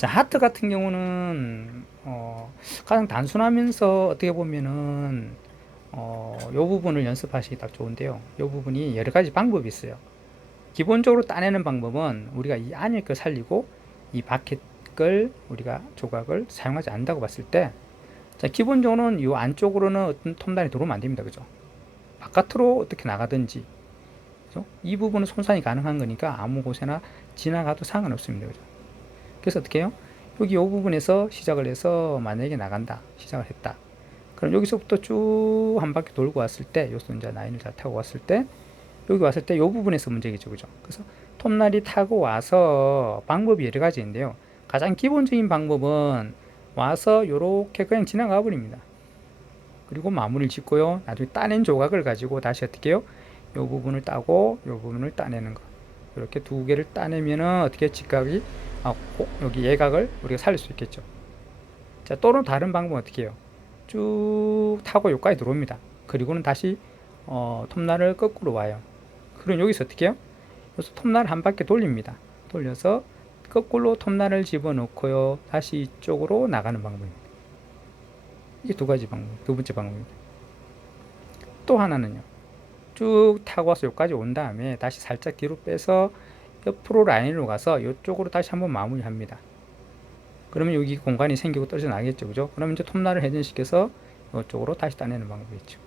자, 하트 같은 경우는 가장 단순하면서 어떻게 보면은 요 부분을 연습하시기 딱 좋은데요. 요 부분이 여러 가지 방법이 있어요. 기본적으로 따내는 방법은 우리가 이 안일 걸 살리고 이 밖에 걸 우리가 조각을 사용하지 않는다고 봤을 때, 자, 기본적으로는 이 안쪽으로는 어떤 톱날이 들어오면 안 됩니다. 그죠? 바깥으로 어떻게 나가든지, 그죠? 이 부분은 손상이 가능한 거니까 아무 곳에나 지나가도 상관없습니다. 그죠? 그래서 어떻게 해요? 여기 이 부분에서 시작을 해서 만약에 나간다. 시작을 했다. 그럼 여기서부터 쭉 한 바퀴 돌고 왔을 때, 요소 이제 라인을 잘 타고 왔을 때, 여기 왔을 때 이 부분에서 문제겠죠. 그죠? 그래서 톱날이 타고 와서 방법이 여러 가지인데요. 가장 기본적인 방법은 와서 이렇게 그냥 지나가 버립니다. 그리고 마무리를 짓고요. 나중에 따낸 조각을 가지고 다시 어떻게 해요? 이 부분을 따고 이 부분을 따내는 거. 이렇게 두 개를 따내면은 어떻게 직각이 여기 예각을 우리가 살릴 수 있겠죠. 자, 또는 다른 방법은 어떻게 해요? 쭉 타고 여기까지 들어옵니다. 그리고는 다시 톱날을 거꾸로 와요. 그럼 여기서 어떻게 해요? 여기서 톱날을 한 바퀴 돌립니다. 돌려서 거꾸로 톱날을 집어넣고요. 다시 이쪽으로 나가는 방법입니다. 이게 두 가지 방법, 두 번째 방법입니다. 또 하나는요. 쭉 타고 와서 여기까지 온 다음에 다시 살짝 뒤로 빼서 옆으로 라인으로 가서 이쪽으로 다시 한번 마무리합니다. 그러면 여기 공간이 생기고 떨어져 나겠죠. 그죠? 그러면 이제 톱날을 회전시켜서 이쪽으로 다시 따내는 방법이죠.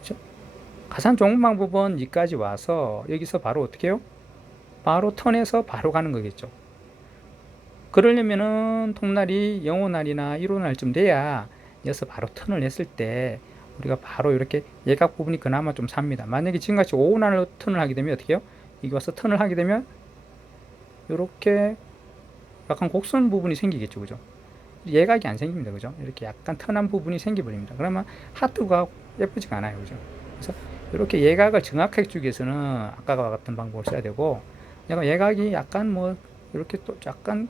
그죠? 가장 좋은 방법은 여기까지 와서 여기서 바로 어떻게 해요? 바로 턴해서 바로 가는 거겠죠. 그러려면은 톱날이 0호날이나 1호날쯤 돼야 여기서 바로 턴을 했을 때 우리가 바로 이렇게 예각 부분이 그나마 좀 삽니다. 만약에 지금같이 5호날로 턴을 하게 되면 어떻게 해요? 여기 와서 턴을 하게 되면 이렇게 약간 곡선 부분이 생기겠죠. 그죠? 예각이 안 생깁니다. 그죠? 이렇게 약간 턴한 부분이 생겨버립니다. 그러면 하트가 예쁘지가 않아요. 그죠? 그래서 이렇게 예각을 정확하게 주기 위해서는 아까와 같은 방법을 써야 되고, 내가 예각이 약간 뭐 이렇게 또 약간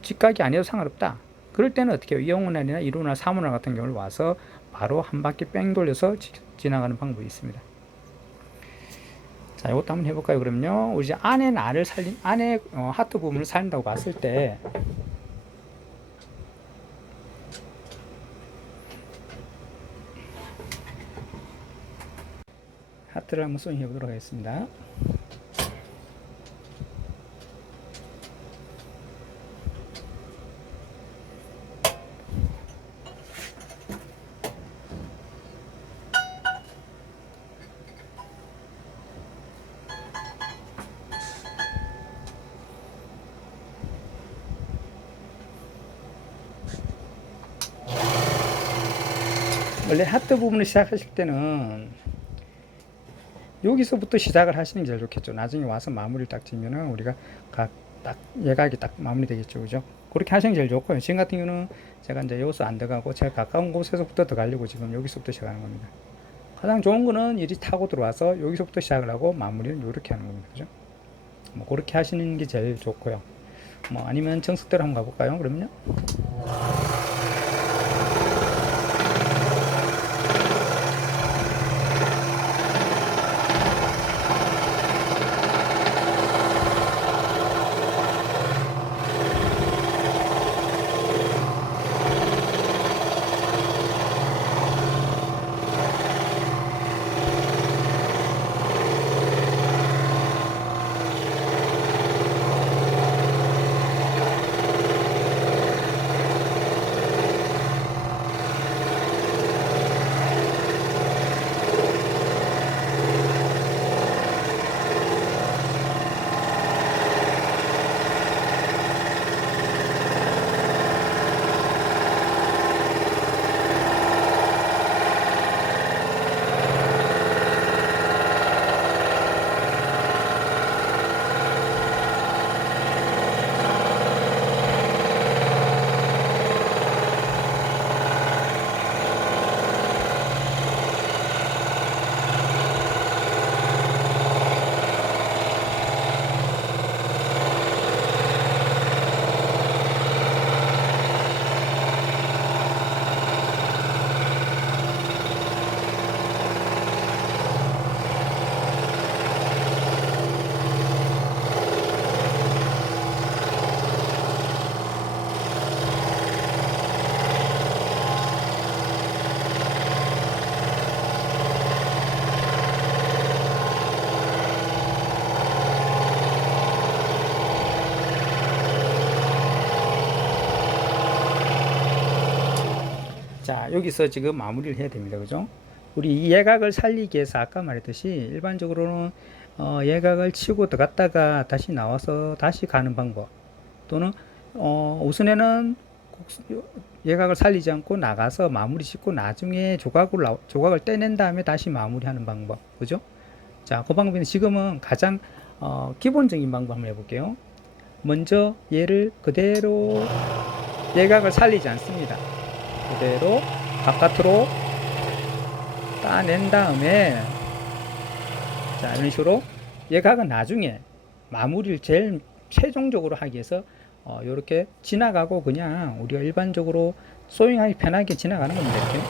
직각이 아니어도 상관없다. 그럴 때는 어떻게 해요? 2호날이나 1호날, 3호날 같은 경우를 와서 바로 한 바퀴 뺑 돌려서 지나가는 방법이 있습니다. 자, 이것도 한번 해볼까요? 그럼요. 우리 이제 안에 날을 살린, 안에 하트 부분을 살린다고 봤을 때, 하트를 한번 손해 보도록 하겠습니다. 원래 하트 부분을 시작하실 때는 여기서부터 시작을 하시는 게 제일 좋겠죠. 나중에 와서 마무리를 딱 지면은 우리가 딱 예각이 딱 마무리 되겠죠. 그죠? 그렇게 하시는 게 제일 좋고요. 지금 같은 경우는 제가 이제 여기서 안 들어가고 제가 가까운 곳에서부터 들어가려고 지금 여기서부터 시작하는 겁니다. 가장 좋은 거는 이리 타고 들어와서 여기서부터 시작을 하고 마무리는 이렇게 하는 겁니다. 그죠? 뭐 그렇게 하시는 게 제일 좋고요. 뭐 아니면 정석대로 한번 가볼까요? 그러면요. 자, 여기서 지금 마무리를 해야 됩니다. 그죠? 우리 이 예각을 살리기 위해서 아까 말했듯이 일반적으로는 예각을 치고 들어갔다가 다시 나와서 다시 가는 방법, 또는 우선에는 예각을 살리지 않고 나가서 마무리 짓고 나중에 조각을 떼낸 다음에 다시 마무리하는 방법. 그죠? 자, 그 방법은 지금은 가장 기본적인 방법 한번 해볼게요. 먼저 얘를 그대로 예각을 살리지 않습니다. 그대로 바깥으로 따낸 다음에, 자, 이런 식으로 예각은 나중에 마무리를 제일 최종적으로 하기 위해서 이렇게 지나가고 그냥 우리가 일반적으로 소잉하기 편하게 지나가는 겁니다. 이렇게.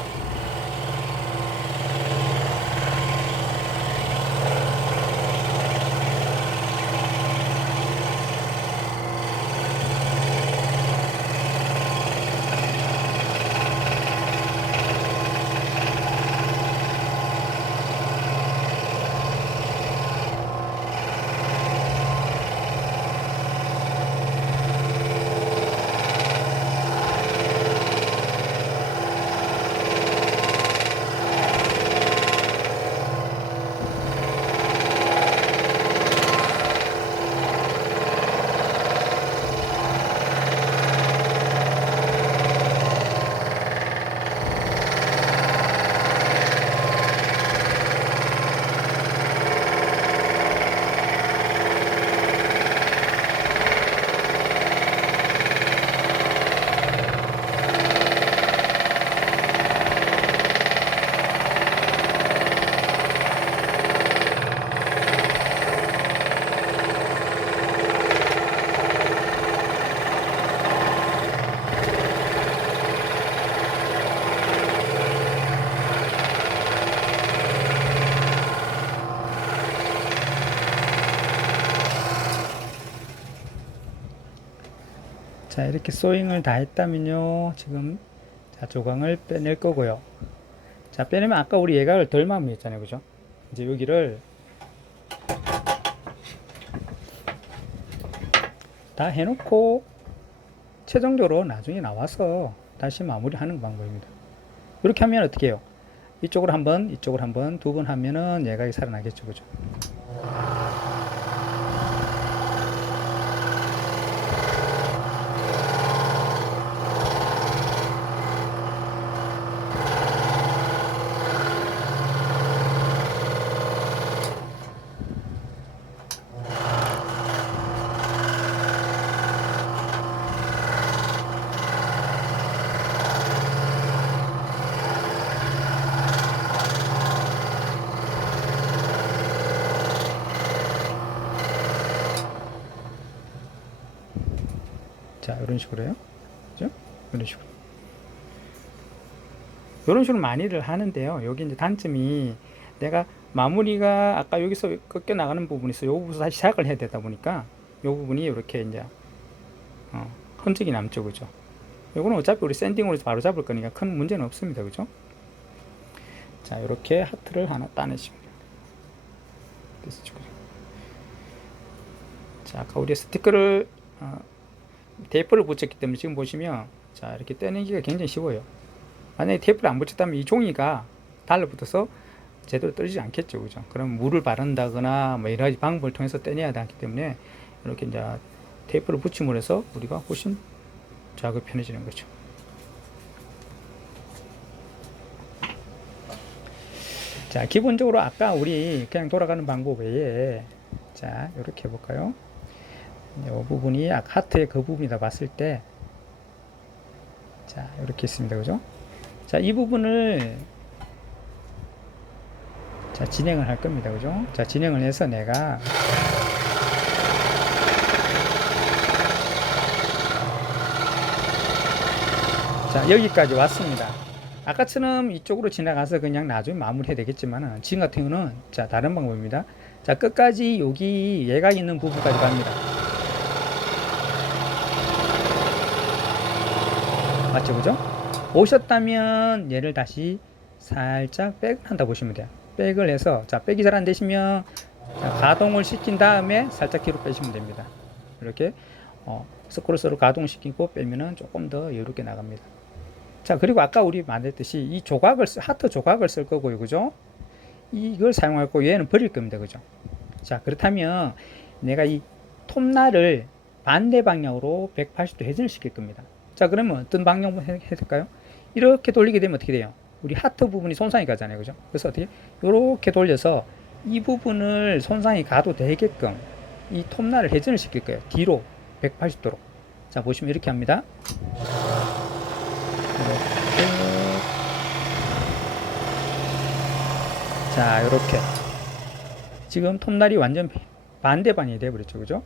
자, 이렇게 소잉을 다 했다면요, 지금 자, 조각을 빼낼 거고요. 자, 빼내면 아까 우리 예각을 덜 마무리했잖아요. 그죠? 이제 여기를 다 해놓고 최종적으로 나중에 나와서 다시 마무리하는 방법입니다. 이렇게 하면 어떻게 해요? 이쪽으로 한번, 이쪽으로 한번, 두 번 하면은 예각이 살아나겠죠. 그죠? 자, 이런 식으로요. 그죠? 이런 식으로. 이런 식으로 많이들 하는데요. 여기 이제 단점이, 내가 마무리가 아까 여기서 꺾여 나가는 부분이 있어. 요 부분에서 다시 시작을 해야 되다 보니까 요 부분이 이렇게 이제 흔적이 남죠. 그죠? 요거는 어차피 우리 샌딩으로 바로 잡을 거니까 큰 문제는 없습니다. 그죠? 자, 이렇게 하트를 하나 따내시면 됐죠. 자, 아까 우리 스티커를 테이프를 붙였기 때문에 지금 보시면, 자, 이렇게 떼내기가 굉장히 쉬워요. 만약에 테이프를 안 붙였다면 이 종이가 달라붙어서 제대로 떨어지지 않겠죠. 그죠? 그럼 물을 바른다거나 뭐 여러 가지 방법을 통해서 떼내야 하기 때문에 이렇게 이제 테이프를 붙임으로 해서 우리가 훨씬 작업이 편해지는 거죠. 자, 기본적으로 아까 우리 그냥 돌아가는 방법 외에, 자, 이렇게 해볼까요? 이 부분이 하트의 그 부분이다 봤을 때, 자, 이렇게 있습니다. 그죠? 자, 이 부분을 자, 진행을 할 겁니다. 그죠? 자, 진행을 해서 내가 자, 여기까지 왔습니다. 아까처럼 이쪽으로 지나가서 그냥 나중에 마무리해야 되겠지만은, 지금 같은 경우는 자, 다른 방법입니다. 자, 끝까지 여기 얘가 있는 부분까지 갑니다. 맞죠? 그죠? 오셨다면 얘를 다시 살짝 백을 한다 보시면 돼요. 백을 해서, 자, 백이 잘 안 되시면 자, 가동을 시킨 다음에 살짝 뒤로 빼시면 됩니다. 이렇게 스크롤스로 가동시키고 빼면은 조금 더 여유롭게 나갑니다. 자, 그리고 아까 우리 만들었듯이 이 조각을, 하트 조각을 쓸 거고요. 그죠? 이걸 사용할 거고 얘는 버릴 겁니다. 그죠? 자, 그렇다면 내가 이 톱날을 반대 방향으로 180도 회전을 시킬 겁니다. 자, 그러면 어떤 방향으로 해볼까요? 이렇게 돌리게 되면 어떻게 돼요? 우리 하트 부분이 손상이 가잖아요. 그죠? 그래서 어떻게? 이렇게 돌려서 이 부분을 손상이 가도 되게끔 이 톱날을 회전을 시킬 거예요. 뒤로 180도로. 자, 보시면 이렇게 합니다. 이렇게. 자, 이렇게. 지금 톱날이 완전 반대 방향이 되어버렸죠. 그죠?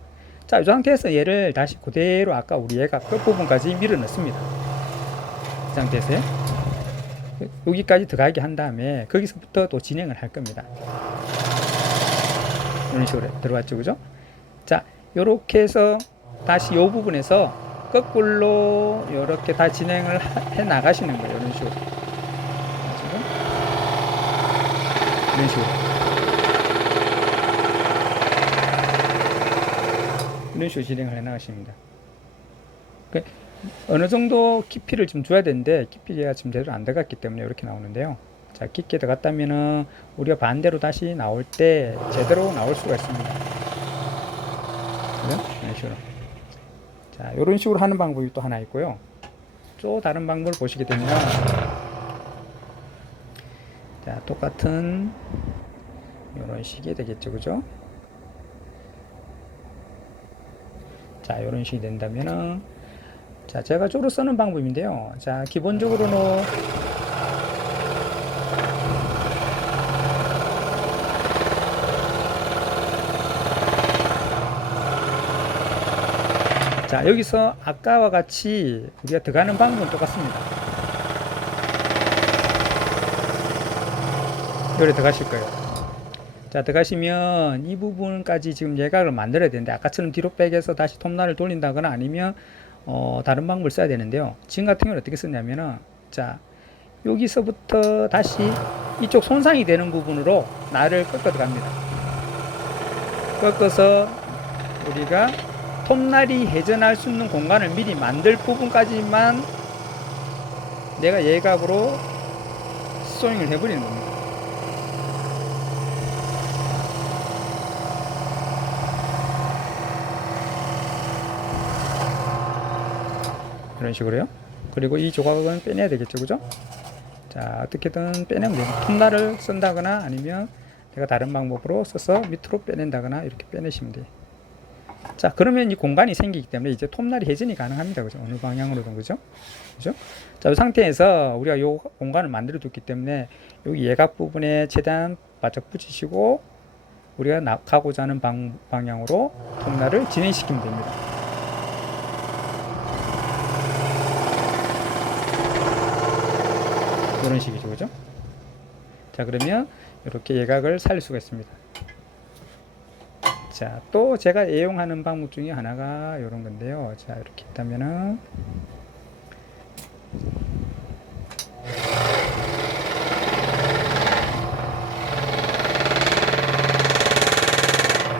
자, 이 상태에서 얘를 다시 그대로 아까 우리 얘가 끝부분까지 밀어 넣습니다. 이 상태에서요. 여기까지 들어가게 한 다음에 거기서부터 또 진행을 할 겁니다. 이런 식으로 들어왔죠. 그죠? 자, 요렇게 해서 다시 요 부분에서 거꾸로 요렇게 다 진행을 해 나가시는 거예요. 이런 식으로. 이런 식으로. 이런 식으로 진행을 해 나가십니다. 어느 정도 깊이를 좀 줘야 되는데 깊이가 지금 제대로 안 들어갔기 때문에 이렇게 나오는데요. 자, 깊게 들어갔다면은 우리가 반대로 다시 나올 때 제대로 나올 수가 있습니다. 그죠? 이런 식으로. 자, 이런 식으로 하는 방법이 또 하나 있고요. 또 다른 방법을 보시게 되면, 자, 똑같은 이런 식이 되겠죠. 그죠? 자, 이런 식이 된다면은, 자, 제가 주로 쓰는 방법인데요. 자, 기본적으로는 자, 여기서 아까와 같이 우리가 들어가는 방법은 똑같습니다. 여기 들어가실 거예요. 자, 들어가시면 이 부분까지 지금 예각을 만들어야 되는데 아까처럼 뒤로 빼서 다시 톱날을 돌린다거나 아니면 다른 방법을 써야 되는데요. 지금 같은 경우는 어떻게 쓰냐면은, 자, 여기서부터 다시 이쪽 손상이 되는 부분으로 날을 꺾어 들어갑니다. 꺾어서 우리가 톱날이 회전할 수 있는 공간을 미리 만들 부분까지만 내가 예각으로 스윙을 해버리는 겁니다. 이런 식으로요. 그리고 이 조각은 빼내야 되겠죠. 그죠? 자, 어떻게든 빼내면 돼요. 톱날을 쓴다거나 아니면 내가 다른 방법으로 써서 밑으로 빼낸다거나 이렇게 빼내시면 돼요. 자, 그러면 이 공간이 생기기 때문에 이제 톱날이 회전이 가능합니다. 그죠? 어느 방향으로든. 그죠? 그죠? 자, 이 상태에서 우리가 이 공간을 만들어 뒀기 때문에 여기 예각 부분에 최대한 바짝 붙이시고 우리가 가고자 하는 방향으로 톱날을 진행시키면 됩니다. 이런 식이죠. 그죠? 자, 그러면 이렇게 예각을 살릴 수가 있습니다. 자, 또 제가 애용하는 방법 중에 하나가 이런 건데요. 자, 이렇게 있다면은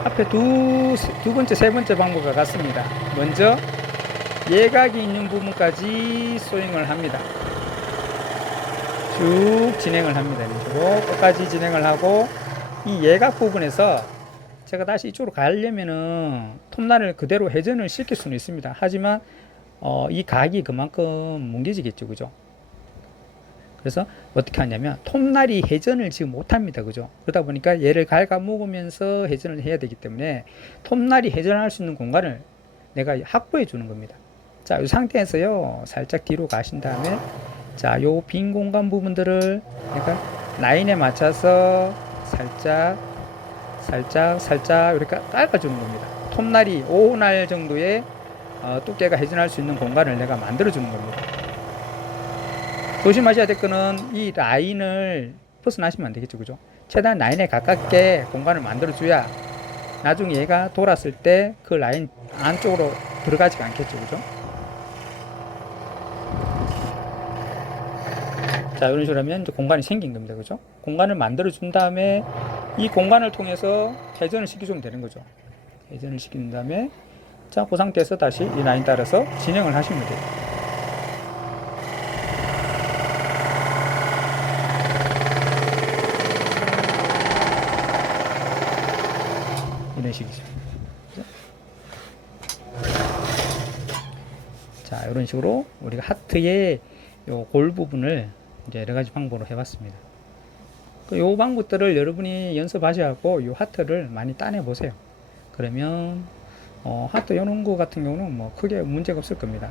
앞에 두 번째, 세 번째 방법과 같습니다. 먼저 예각이 있는 부분까지 스윙을 합니다. 쭉 진행을 합니다. 이쪽으로 끝까지 진행을 하고 이 예각 부분에서 제가 다시 이쪽으로 가려면은 톱날을 그대로 회전을 시킬 수는 있습니다. 하지만 이 각이 그만큼 뭉개지겠죠. 그죠? 그래서 어떻게 하냐면 톱날이 회전을 지금 못합니다. 그죠? 그러다 보니까 얘를 갉아먹으면서 회전을 해야 되기 때문에 톱날이 회전할 수 있는 공간을 내가 확보해 주는 겁니다. 자, 이 상태에서요 살짝 뒤로 가신 다음에 자, 요 빈 공간 부분들을 내가 라인에 맞춰서 살짝 이렇게 깎아주는 겁니다. 톱날이 5날 정도의 두께가 회전할 수 있는 공간을 내가 만들어주는 겁니다. 조심하셔야 될 거는 이 라인을 벗어나시면 안 되겠죠. 그죠? 최대한 라인에 가깝게 공간을 만들어줘야 나중에 얘가 돌았을 때 그 라인 안쪽으로 들어가지가 않겠죠. 그죠? 자, 이런 식으로 하면 이제 공간이 생긴 겁니다. 그죠? 공간을 만들어 준 다음에 이 공간을 통해서 회전을 시켜주면 되는 거죠. 회전을 시킨 다음에 자, 그 상태에서 다시 이 라인 따라서 진행을 하시면 돼요. 식이죠. 자, 이런 식으로 우리가 하트의 요 골 부분을 이제 여러 가지 방법으로 해봤습니다. 요 방법들을 여러분이 연습하셔갖고 요 하트를 많이 따내 보세요. 그러면 하트 이런 거 같은 경우는 뭐 크게 문제가 없을 겁니다.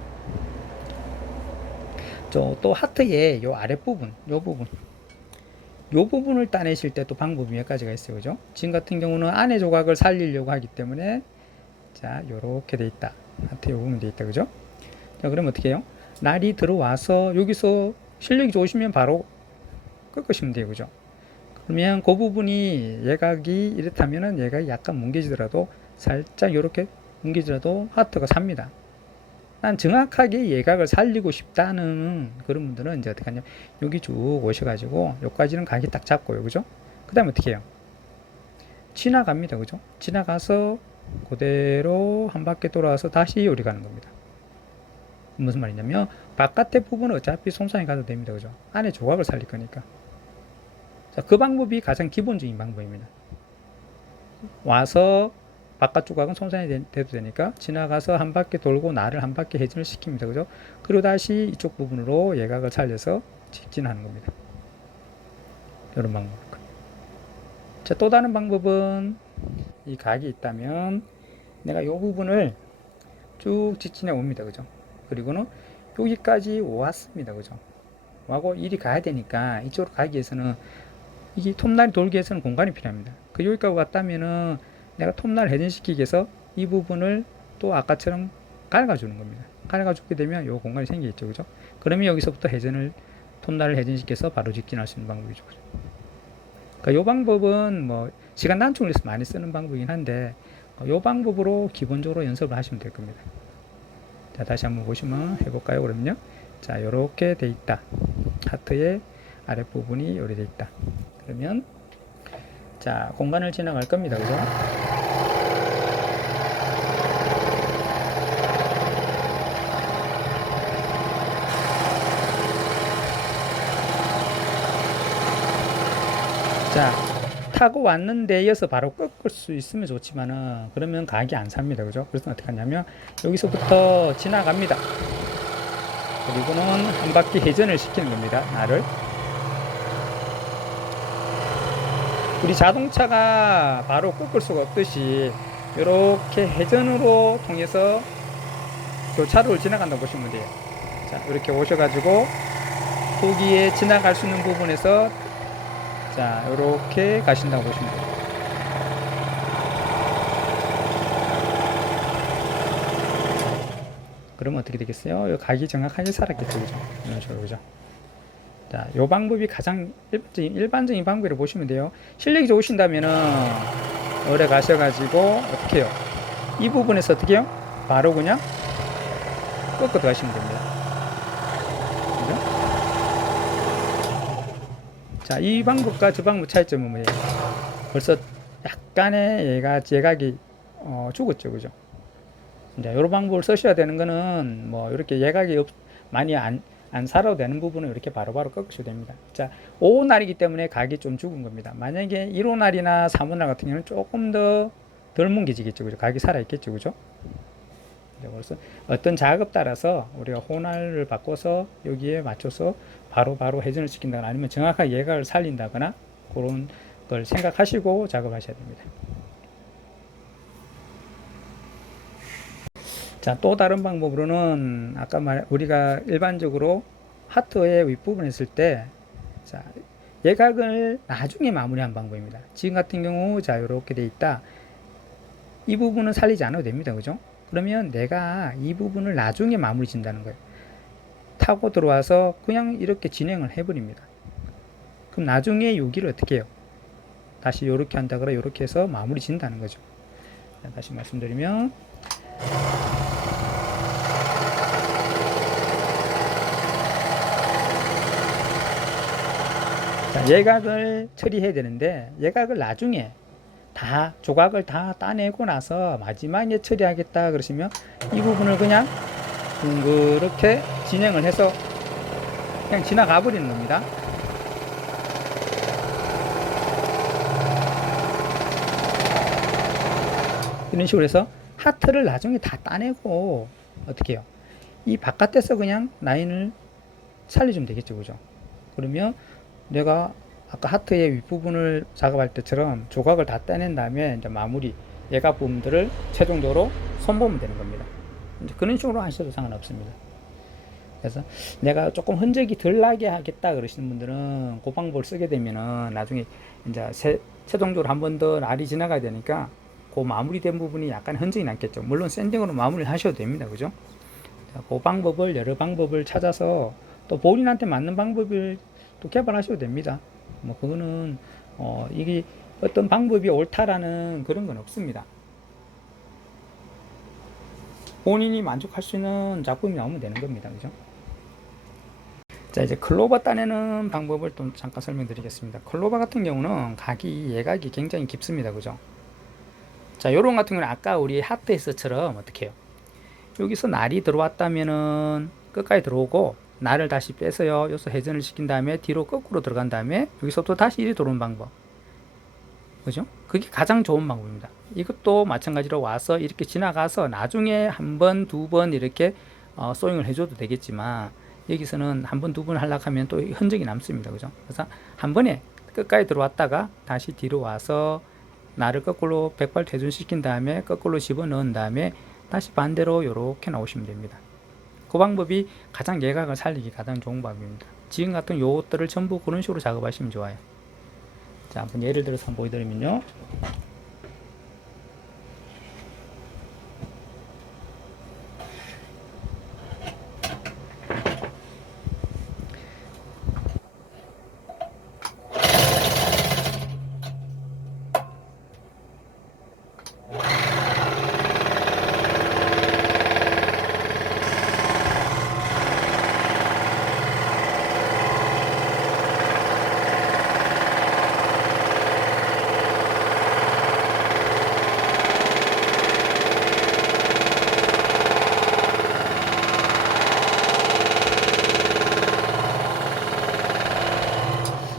또 하트의 요 아랫부분, 요 부분을 따내실 때 또 방법이 몇 가지가 있어요. 그죠? 지금 같은 경우는 안에 조각을 살리려고 하기 때문에 자, 요렇게 돼 있다. 하트 요 부분 돼 있다. 그죠? 자, 그러면 어떻게 해요? 날이 들어와서 여기서 실력이 좋으시면 바로 꺾으시면 돼요. 그죠? 그러면 그 부분이 예각이 이렇다면은 예각이 약간 뭉개지더라도 살짝 요렇게 뭉개지더라도 하트가 삽니다. 난 정확하게 예각을 살리고 싶다는 그런 분들은 이제 어떻게 하냐, 여기 쭉 오셔가지고 여기까지는 각이 딱 잡고요. 그죠? 그 다음에 어떻게 해요? 지나갑니다. 그죠? 지나가서 그대로 한 바퀴 돌아와서 다시 요리 가는 겁니다. 무슨 말이냐면 바깥의 부분은 어차피 손상이 가도 됩니다. 그죠? 안에 조각을 살릴 거니까. 자, 그 방법이 가장 기본적인 방법입니다. 와서 바깥 조각은 손상이 돼도 되니까 지나가서 한 바퀴 돌고 나를 한 바퀴 회전을 시킵니다. 그죠? 그리고 다시 이쪽 부분으로 예각을 살려서 직진하는 겁니다. 이런 방법. 자, 또 다른 방법은 이 각이 있다면 내가 이 부분을 쭉 직진해 옵니다. 그죠? 그리고는 여기까지 왔습니다. 그죠? 하고 이리 가야 되니까 이쪽으로 가기 위해서는 이게 톱날이 돌기 위해서는 공간이 필요합니다. 그 여기까지 왔다면은 내가 톱날을 회전시키기 위해서 이 부분을 또 아까처럼 갈아주는 겁니다. 갈아주게 되면 이 공간이 생기겠죠. 그죠? 그러면 여기서부터 톱날을 회전시켜서 바로 직진할 수 있는 방법이죠. 그죠? 그러니까 이 방법은 뭐 시간 단축을 위해서 많이 쓰는 방법이긴 한데 이 방법으로 기본적으로 연습을 하시면 될 겁니다. 자, 다시 한번 보시면 해볼까요? 그러면요. 자, 요렇게 돼 있다. 하트의 아랫부분이 요리 돼 있다. 그러면 자, 공간을 지나갈 겁니다. 그죠? 자, 타고 왔는데 이어서 바로 꺾을 수 있으면 좋지만은 그러면 각이 안 삽니다. 그죠? 그래서 어떻게 하냐면 여기서부터 지나갑니다. 그리고는 한 바퀴 회전을 시키는 겁니다. 나를. 우리 자동차가 바로 꺾을 수가 없듯이 이렇게 회전으로 통해서 교차로를 지나간다고 보시면 돼요. 자, 이렇게 오셔가지고 거기에 지나갈 수 있는 부분에서 자, 이렇게 가신다고 보시면 돼요. 그러면 어떻게 되겠어요? 이 각이 정확하게 살았겠죠. 그죠? 이런 식으로. 그죠? 자, 요 방법이 가장 일반적인 방법이라고 보시면 돼요. 실력이 좋으신다면은 오래 가셔가지고 어떻게 해요? 이 부분에서 어떻게 해요? 바로 그냥 꺾어 들어가시면 됩니다. 그죠? 자, 이 방법과 저 방법 차이점은 뭐예요? 벌써 약간의 예각이 죽었죠. 그죠? 이제 이런 방법을 쓰셔야 되는 거는 뭐 이렇게 예각이 많이 안 살아도 되는 부분은 이렇게 바로바로 꺾으셔도 됩니다. 자, 5호날이기 때문에 각이 좀 죽은 겁니다. 만약에 1호날이나 3호날 같은 경우는 조금 더 덜 뭉개지겠죠. 그죠? 각이 살아있겠죠. 그죠? 그래서 어떤 작업 따라서 우리가 호날을 바꿔서 여기에 맞춰서 바로바로 회전을 시킨다거나 아니면 정확하게 예각을 살린다거나 그런 걸 생각하시고 작업하셔야 됩니다. 자, 또 다른 방법으로는 아까 우리가 일반적으로 하트의 윗부분 했을 때 자, 예각을 나중에 마무리한 방법입니다. 지금 같은 경우 자, 이렇게 돼 있다. 이 부분은 살리지 않아도 됩니다. 그죠? 그러면 내가 이 부분을 나중에 마무리 진다는 거예요. 타고 들어와서 그냥 이렇게 진행을 해버립니다. 그럼 나중에 여기를 어떻게 해요? 다시 이렇게 한다거나 이렇게 해서 마무리 진다는 거죠. 자, 다시 말씀드리면 자, 예각을 처리해야 되는데 예각을 나중에 다 조각을 다 따내고 나서 마지막에 처리하겠다 그러시면 이 부분을 그냥 둥그렇게 진행을 해서 그냥 지나가 버리는 겁니다. 이런 식으로 해서 하트를 나중에 다 따내고 어떻게 해요? 이 바깥에서 그냥 라인을 살려주면 되겠죠, 그죠? 그러면 내가 아까 하트의 윗부분을 작업할 때처럼 조각을 다 떼낸 다음에 이제 마무리 예각 부분들을 최종적으로 손보면 되는 겁니다. 이제 그런 식으로 하셔도 상관없습니다. 그래서 내가 조금 흔적이 덜 나게 하겠다 그러시는 분들은 그 방법을 쓰게 되면은 나중에 이제 최종적으로 한 번 더 날이 지나가야 되니까 그 마무리된 부분이 약간 흔적이 남겠죠. 물론 샌딩으로 마무리를 하셔도 됩니다. 그죠? 자, 그 방법을 여러 방법을 찾아서 또 본인한테 맞는 방법을 또 개발하셔도 됩니다. 뭐 그거는 이게 어떤 방법이 옳다라는 그런 건 없습니다. 본인이 만족할 수 있는 작품이 나오면 되는 겁니다. 그죠? 자, 이제 클로버 따내는 방법을 또 잠깐 설명드리겠습니다. 클로버 같은 경우는 예각이 굉장히 깊습니다. 그죠? 자, 요런 같은 경우는 아까 우리 하트에서처럼 어떻게 해요? 여기서 날이 들어왔다면은 끝까지 들어오고 날을 다시 빼서요. 여기서 회전을 시킨 다음에 뒤로 거꾸로 들어간 다음에 여기서 또 다시 이리 들어오는 방법. 그죠? 그게 가장 좋은 방법입니다. 이것도 마찬가지로 와서 이렇게 지나가서 나중에 한 번, 두 번 이렇게 소잉을 해줘도 되겠지만 여기서는 한 번, 두 번 하려고 하면 또 흔적이 남습니다. 그죠? 그래서 한 번에 끝까지 들어왔다가 다시 뒤로 와서 날을 거꾸로 180도 회전시킨 다음에 거꾸로 집어넣은 다음에 다시 반대로 이렇게 나오시면 됩니다. 그 방법이 가장 예각을 살리기 가장 좋은 방법입니다. 지금 같은 요것들을 전부 그런 식으로 작업하시면 좋아요. 자, 한번 예를 들어서 한번 보여드리면요.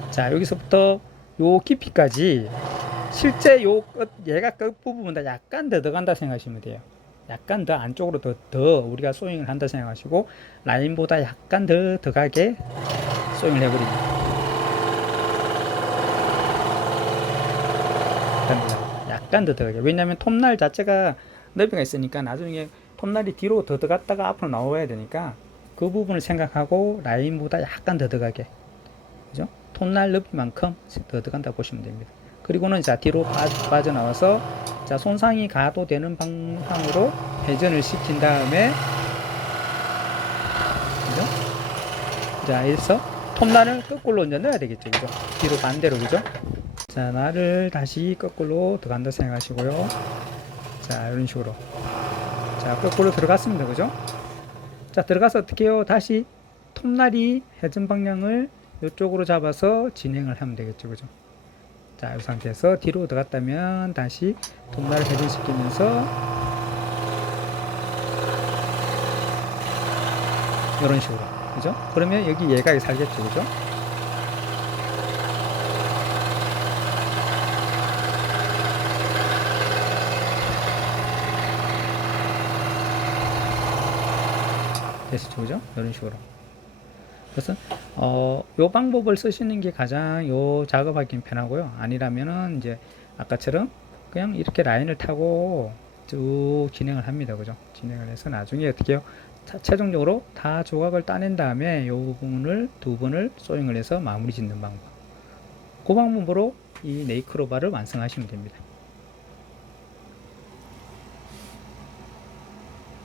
자, 여기서부터 요 깊이까지 실제 요 얘가 끝부분보다 약간 더 들어간다 생각하시면 돼요. 약간 더 안쪽으로 더 우리가 소잉을 한다 생각하시고 라인보다 약간 더 들어가게 소잉을 해버립니다. 약간 더 들어가게. 왜냐하면 톱날 자체가 너비가 있으니까 나중에 톱날이 뒤로 더 들어갔다가 앞으로 나와야 되니까 그 부분을 생각하고 라인보다 약간 더 들어가게. 그죠? 톱날 넓이만큼 더 들어간다고 보시면 됩니다. 그리고는 자 뒤로 빠져나와서 자 손상이 가도 되는 방향으로 회전을 시킨 다음에 그죠? 자 이래서 톱날을 거꾸로 이제 넣어야 되겠죠. 그죠? 뒤로 반대로 그죠? 자 날을 다시 거꾸로 들어간다 생각하시고요. 자 이런 식으로 자 거꾸로 들어갔습니다. 그죠? 자 들어가서 어떻게 해요? 다시 톱날이 회전 방향을 이쪽으로 잡아서 진행을 하면 되겠죠. 그죠? 자, 이 상태에서 뒤로 들어갔다면 다시 톱날을 회전시키면서 이런 식으로. 그죠? 그러면 여기 예각이 살겠죠. 그죠? 됐죠. 그죠? 이런 식으로. 그래서 요 방법을 쓰시는 게 가장 요 작업하기 편하고요. 아니라면은 이제 아까처럼 그냥 이렇게 라인을 타고 쭉 진행을 합니다. 그죠? 진행을 해서 나중에 어떻게 해요? 최종적으로 다 조각을 따낸 다음에 요 부분을 두 번을 소잉을 해서 마무리 짓는 방법. 그 방법으로 이 네이크로바를 완성하시면 됩니다.